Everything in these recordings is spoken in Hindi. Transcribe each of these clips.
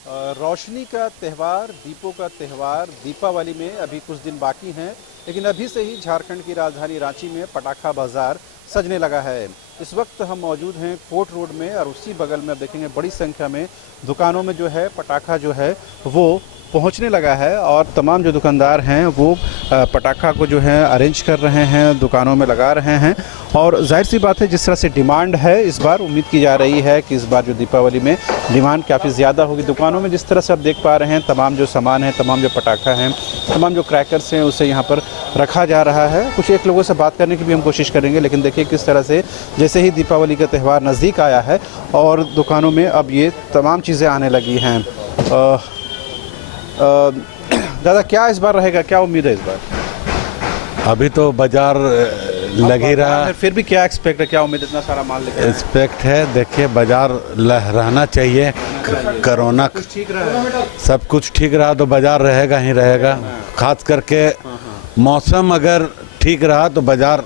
रोशनी का त्यौहार, दीपों का त्यौहार, दीपावली में अभी कुछ दिन बाकी हैं, लेकिन अभी से ही झारखंड की राजधानी रांची में पटाखा बाजार सजने लगा है। इस वक्त हम मौजूद हैं कोर्ट रोड में और उसी बगल में आप देखेंगे बड़ी संख्या में दुकानों में जो है पटाखा जो है वो पहुंचने लगा है और तमाम जो दुकानदार हैं वो पटाखा को जो है अरेंज कर रहे हैं, दुकानों में लगा रहे हैं। और जाहिर सी बात है जिस तरह से डिमांड है इस बार उम्मीद की जा रही है कि इस बार जो दीपावली में डिमांड काफ़ी ज़्यादा होगी। दुकानों में जिस तरह से आप देख पा रहे हैं तमाम जो सामान है, तमाम जो पटाखा हैं, तमाम जो क्रैकर्स हैं उसे यहाँ पर रखा जा रहा है। कुछ एक लोगों से बात करने की भी हम कोशिश करेंगे, लेकिन देखिए किस तरह से जैसे ही दीपावली का त्यौहार नज़दीक आया है और दुकानों में अब ये तमाम चीज़ें आने लगी हैं। दादा क्या इस बार रहेगा, क्या उम्मीद है इस बार? अभी तो बाजार लग ही रहा है, फिर भी क्या एक्सपेक्ट है, क्या उम्मीद, इतना सारा माल लेकर एक्सपेक्ट है। देखिए बाजार रहना चाहिए, कोरोना ठीक रहा है, सब कुछ ठीक रहा तो बाजार रहेगा ही रहेगा। खास करके मौसम अगर ठीक रहा तो बाजार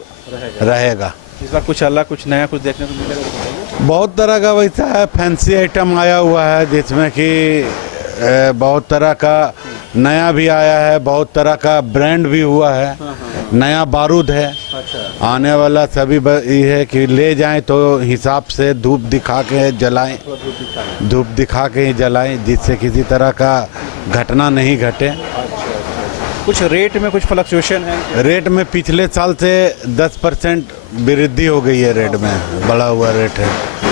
रहेगा। इस बार कुछ अलग, कुछ नया, कुछ देखने को मिलेगा? बहुत तरह का वैसा है, फैंसी आइटम आया हुआ है जिसमें कि बहुत तरह का नया भी आया है, बहुत तरह का ब्रांड भी हुआ है। नया बारूद है। अच्छा। आने वाला सभी ये है कि ले जाएं तो हिसाब से धूप दिखा के जलाएं, धूप दिखा के ही जलाएं जिससे किसी तरह का घटना नहीं घटे। कुछ रेट में कुछ फ्लक्चुएशन है? रेट में पिछले साल से 10% वृद्धि हो गई है, रेट में बढ़ा हुआ रेट है।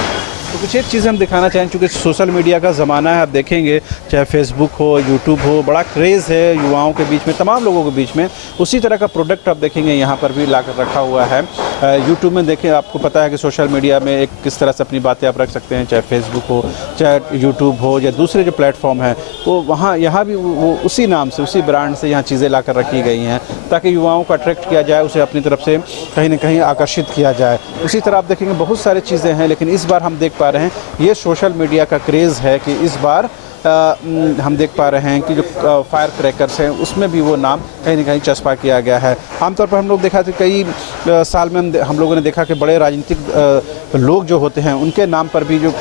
तो कुछ एक चीज़ हम दिखाना चाहें, चूँकि सोशल मीडिया का ज़माना है, आप देखेंगे चाहे फेसबुक हो, यूट्यूब हो, बड़ा क्रेज़ है युवाओं के बीच में, तमाम लोगों के बीच में। उसी तरह का प्रोडक्ट आप देखेंगे यहाँ पर भी ला कर रखा हुआ है। यूट्यूब में देखें, आपको पता है कि सोशल मीडिया में एक किस तरह से अपनी बातें आप रख सकते हैं, चाहे फेसबुक हो, चाहे यूट्यूब हो या दूसरे जो प्लेटफॉर्म हैं, वो वहाँ यहाँ भी वो उसी नाम से, उसी ब्रांड से यहाँ चीज़ें ला कर रखी गई हैं ताकि युवाओं को अट्रैक्ट किया जाए, उसे अपनी तरफ से कहीं ना कहीं आकर्षित किया जाए। उसी तरह आप देखेंगे बहुत सारी चीज़ें हैं, लेकिन इस बार हम देख पा रहे हैं ये सोशल मीडिया का क्रेज़ है कि इस बार हम देख पा रहे हैं कि जो फायर क्रैकर्स हैं उसमें भी वो नाम कहीं ना कहीं चस्पा किया गया है। आमतौर पर हम लोग देखा था कई साल में हम लोगों ने देखा कि बड़े राजनीतिक लोग जो होते हैं उनके नाम पर भी जो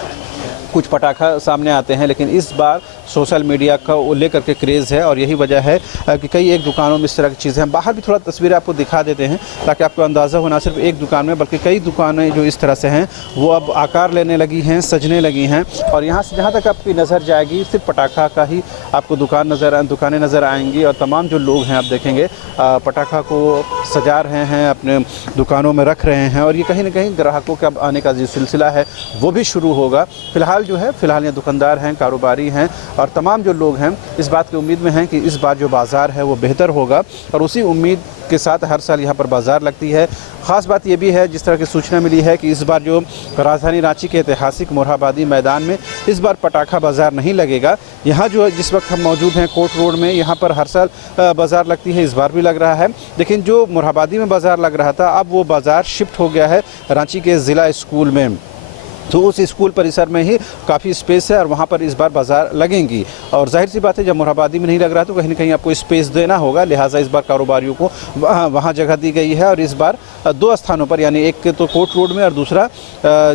कुछ पटाखा सामने आते हैं, लेकिन इस बार सोशल मीडिया का लेकर के क्रेज़ है और यही वजह है कि कई एक दुकानों में इस तरह की चीज़ें हैं। बाहर भी थोड़ा तस्वीरें आपको दिखा देते हैं ताकि आपको अंदाज़ा हो, ना सिर्फ एक दुकान में बल्कि कई दुकानें जो इस तरह से हैं वो अब आकार लेने लगी हैं, सजने लगी हैं। और यहाँ से जहाँ तक आपकी नज़र जाएगी सिर्फ पटाखा का ही आपको दुकानें नज़र आएंगी और तमाम जो लोग हैं आप देखेंगे पटाखा को सजा रहे हैं, अपने दुकानों में रख रहे हैं और ये कहीं ना कहीं ग्राहकों के अब आने का जो सिलसिला है वो भी शुरू होगा। फ़िलहाल ये दुकानदार हैं, कारोबारी हैं और तमाम जो लोग हैं इस बात की उम्मीद में हैं कि इस बार जो बाज़ार है वो बेहतर होगा और उसी उम्मीद के साथ हर साल यहाँ पर बाज़ार लगती है। ख़ास बात ये भी है, जिस तरह की सूचना मिली है कि इस बार जो राजधानी रांची के ऐतिहासिक मोरहाबादी मैदान में इस बार पटाखा बाज़ार नहीं लगेगा। यहाँ जो जिस वक्त हम मौजूद हैं कोर्ट रोड में, यहाँ पर हर साल बाज़ार लगती है, इस बार भी लग रहा है। लेकिन जो मोरहाबादी में बाज़ार लग रहा था अब वो बाज़ार शिफ्ट हो गया है रांची के ज़िला स्कूल में, तो उस स्कूल परिसर में ही काफ़ी स्पेस है और वहाँ पर इस बार बाज़ार लगेंगी। और जाहिर सी बात है जब मोरहाबादी में नहीं लग रहा तो कहीं ना कहीं आपको स्पेस देना होगा, लिहाजा इस बार कारोबारियों को वहाँ जगह दी गई है। और इस बार दो स्थानों पर, यानी एक तो कोर्ट रोड में और दूसरा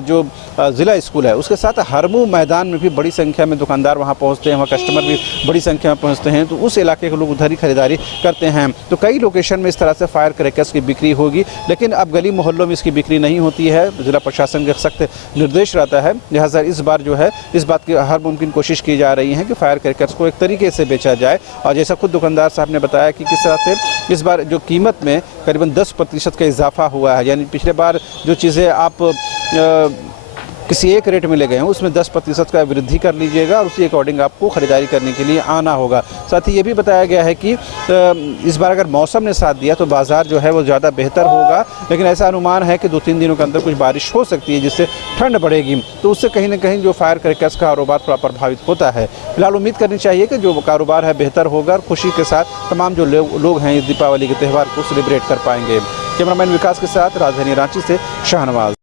जो ज़िला स्कूल है उसके साथ हरमू मैदान में भी बड़ी संख्या में दुकानदार वहाँ पहुँचते हैं, वहाँ कस्टमर भी बड़ी संख्या में पहुँचते हैं, तो उस इलाके के लोग उधर ही खरीदारी करते हैं। तो कई लोकेशन में इस तरह से फायर क्रैकर्स की बिक्री होगी, लेकिन अब गली मोहल्लों में इसकी बिक्री नहीं होती है। ज़िला प्रशासन के सख्त निर्देश रहता है, लिहाजा इस बार जो है इस बात की हर मुमकिन कोशिश की जा रही है कि फायर क्रैकर्स को एक तरीके से बेचा जाए। और जैसा खुद दुकानदार साहब ने बताया कि किस तरह से इस बार जो कीमत में करीबन 10% का इजाफा हुआ है, यानी पिछले बार जो चीज़ें आप किसी एक रेट में ले गए हैं उसमें 10% का वृद्धि कर लीजिएगा और उसी अकॉर्डिंग आपको ख़रीदारी करने के लिए आना होगा। साथ ही ये भी बताया गया है कि इस बार अगर मौसम ने साथ दिया तो बाज़ार जो है वो ज़्यादा बेहतर होगा, लेकिन ऐसा अनुमान है कि 2-3 दिनों के अंदर कुछ बारिश हो सकती है जिससे ठंड बढ़ेगी, तो उससे कहीं ना कहीं जो फायर क्रैकर्स का कारोबार थोड़ा प्रभावित होता है। फिलहाल उम्मीद करनी चाहिए कि जो कारोबार है बेहतर होगा और खुशी के साथ तमाम जो लोग हैं इस दीपावली के त्यौहार को सेलिब्रेट कर पाएंगे। कैमरामैन विकास के साथ राजधानी रांची से शाहनवाज।